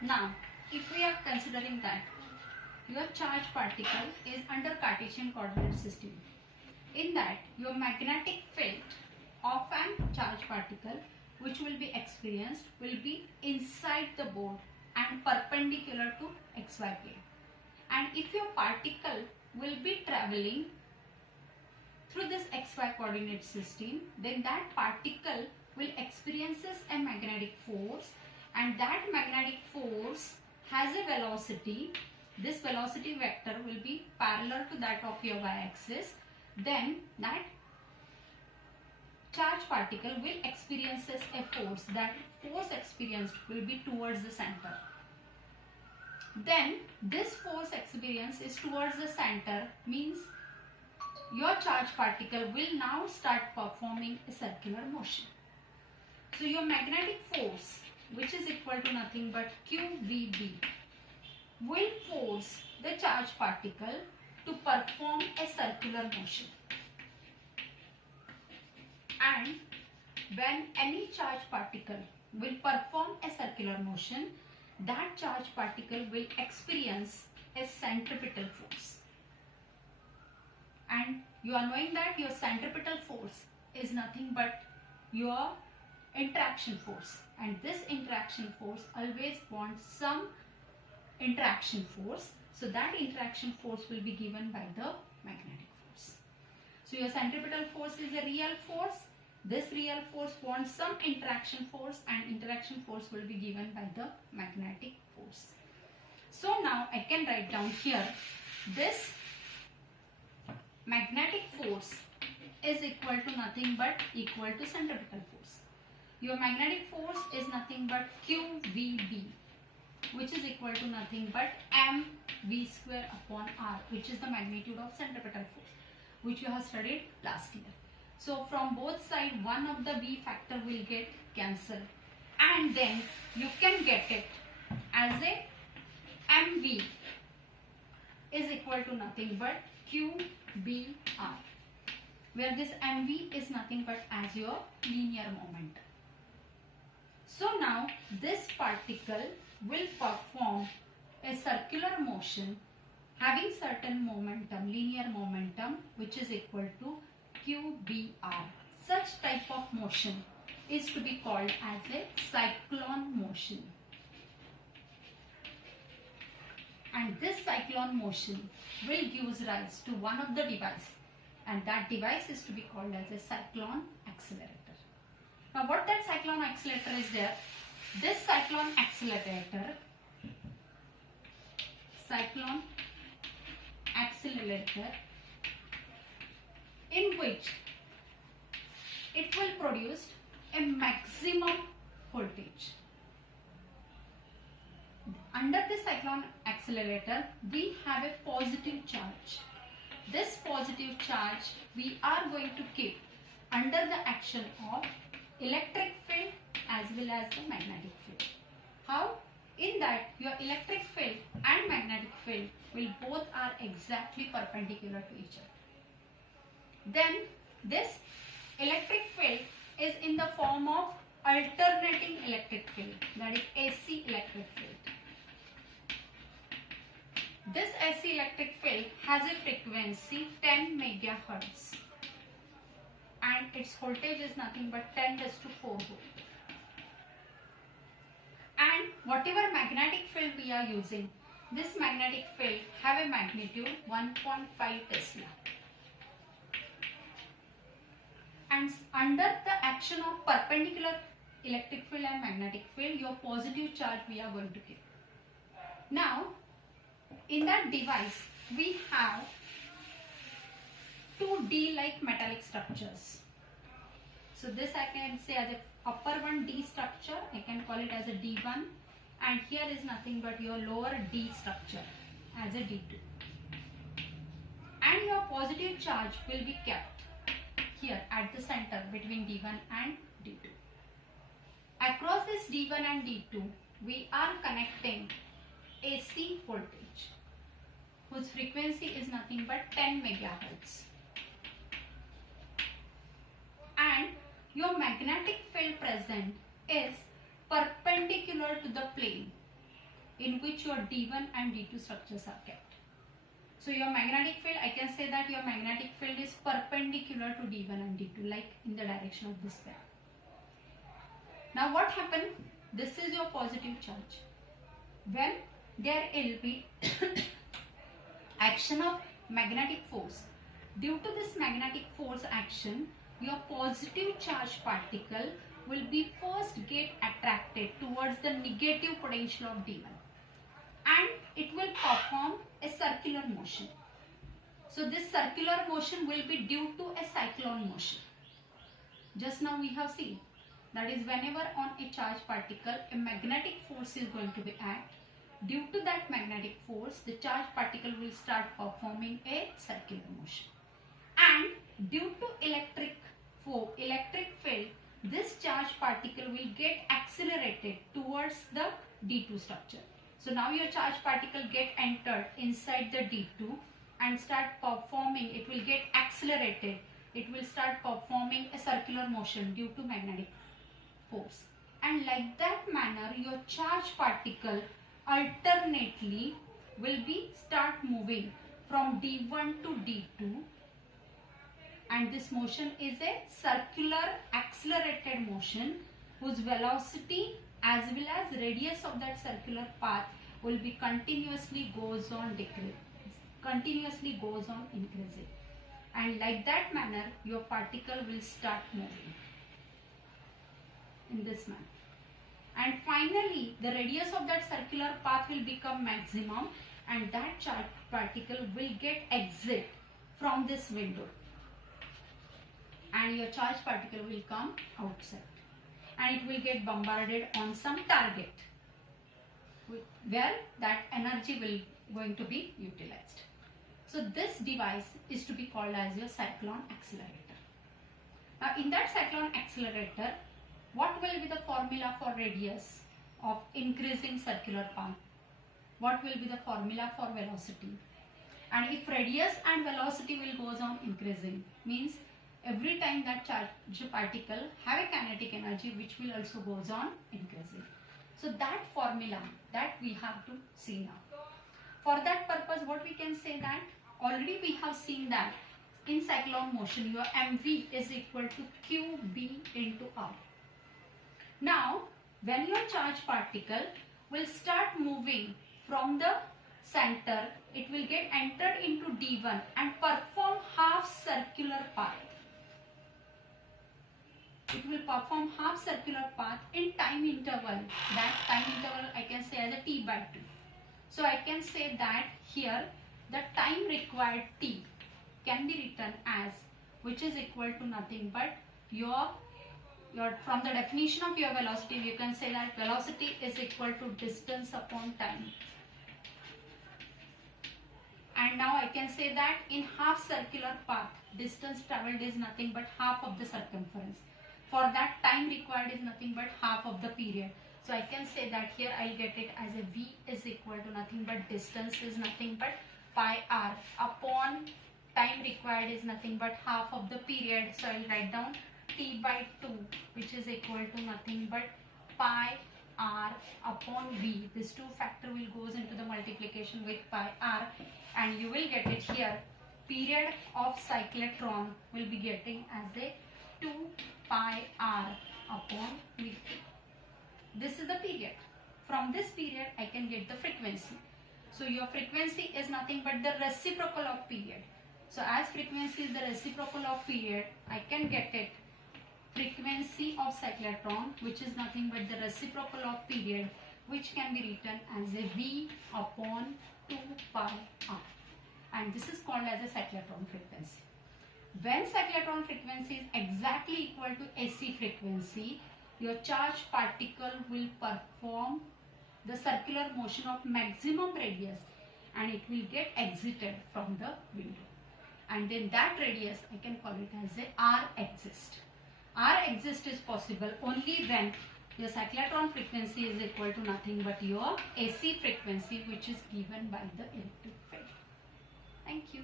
Now, if we are considering that your charge particle is under Cartesian coordinate system, in that your magnetic field of an charge particle which will be experienced will be inside the board and perpendicular to xy plane. And if your particle will be traveling through this xy coordinate system, then that particle will experiences a magnetic force, and that magnetic force has a velocity. This velocity vector will be parallel to that of your y-axis. Then that charge particle will experiences a force. That force experienced will be towards the center. Then this force experience is towards the center, means your charge particle will now start performing a circular motion. So your magnetic force, which is equal to nothing but QVB, will force the charge particle to perform a circular motion. And when any charge particle will perform a circular motion, that charge particle will experience a centripetal force. And you are knowing that your centripetal force is nothing but your interaction force, and this interaction force always wants some interaction force. So that interaction force will be given by the magnetic force. So your centripetal force is a real force. This real force wants some interaction force, and interaction force will be given by the magnetic force. So now I can write down here, this magnetic force is equal to nothing but equal to centripetal force. Your magnetic force is nothing but QVB, which is equal to nothing but mv square upon r, which is the magnitude of centripetal force, which you have studied last year. So from both sides, one of the v factor will get cancelled, and then you can get it as a mv is equal to nothing but qbr, where this mv is nothing but as your linear moment. So now this particle will perform a circular motion having certain momentum, linear momentum, which is equal to QBR. Such type of motion is to be called as a cyclone motion. And this cyclone motion will give rise to one of the device, and that device is to be called as a cyclone accelerator. Now what that cyclone accelerator is there? This cyclone accelerator in which it will produce a maximum voltage. Under the cyclone accelerator, we have a positive charge. This positive charge we are going to keep under the action of electric field as well as the magnetic field. How? In that your electric field and magnetic field will both are exactly perpendicular to each other. Then this electric field is in the form of alternating electric field, that is AC electric field. This AC electric field has a frequency 10 megahertz, and its voltage is nothing but 10⁴ volt. And whatever magnetic field we are using, this magnetic field have a magnitude 1.5 Tesla. And under the action of perpendicular electric field and magnetic field, your positive charge we are going to keep. Now, in that device, we have two D-like metallic structures. So this I can say as a upper one D structure, I can call it as a D1, and here is nothing but your lower D structure as a D2. And your positive charge will be kept here at the center between D1 and D2. Across this D1 and D2, we are connecting AC voltage, whose frequency is nothing but 10 megahertz. And your magnetic field present is perpendicular to the plane in which your D1 and D2 structures are kept. So your magnetic field, I can say that your magnetic field is perpendicular to D1 and D2, like in the direction of this pair. Now what happened? This is your positive charge. When there will be action of magnetic force, due to this magnetic force action, your positive charge particle will be first get attracted towards the negative potential of D1 and it will perform a circular motion. So this circular motion will be due to a cyclone motion. Just now we have seen that is whenever on a charged particle a magnetic force is going to be act, due to that magnetic force the charged particle will start performing a circular motion, and due to electric field this charged particle will get accelerated towards the D2 structure. So now your charged particle get entered inside the D2 and start performing, it will get accelerated, it will start performing a circular motion due to magnetic force, and like that manner your charged particle alternately will be start moving from D1 to D2, and this motion is a circular accelerated motion whose velocity as well as radius of that circular path will be continuously goes on increasing, and like that manner your particle will start moving in this manner, and finally the radius of that circular path will become maximum and that charged particle will get exit from this window and your charged particle will come outside and it will get bombarded on some target where that energy will going to be utilized. So this device is to be called as your cyclone accelerator. Now in that cyclone accelerator, what will be the formula for radius of increasing circular path? What will be the formula for velocity? And if radius and velocity will goes on increasing, means every time that charged particle have a kinetic energy which will also goes on increasing. So that formula that we have to see now. For that purpose, what we can say that already we have seen that in cyclone motion your mv is equal to qb into r. Now when your charged particle will start moving from the center, it will get entered into D1 and perform half circular path. It will perform half circular path in time interval. That time interval I can say as a t by 2. So I can say that here the time required t can be written as, which is equal to nothing but your from the definition of your velocity you can say that velocity is equal to distance upon time. And now I can say that in half circular path distance traveled is nothing but half of the circumference. For that time required is nothing but half of the period. So I can say that here I'll get it as a v is equal to nothing but distance is nothing but pi r upon time required is nothing but half of the period. So I'll write down t by 2 which is equal to nothing but pi r upon v. This 2 factor will goes into the multiplication with pi r and you will get it here. Period of cyclotron will be getting as a 2 pi r upon v. This is the period. From this period I can get the frequency. So your frequency is nothing but the reciprocal of period. So as frequency is the reciprocal of period, I can get it frequency of cyclotron which is nothing but the reciprocal of period, which can be written as a v upon 2 pi r, and this is called as a cyclotron frequency. When cyclotron frequency is exactly equal to AC frequency, your charged particle will perform the circular motion of maximum radius and it will get exited from the window, and then that radius I can call it as a R exist. R exist is possible only when your cyclotron frequency is equal to nothing but your AC frequency which is given by the electric field. Thank you.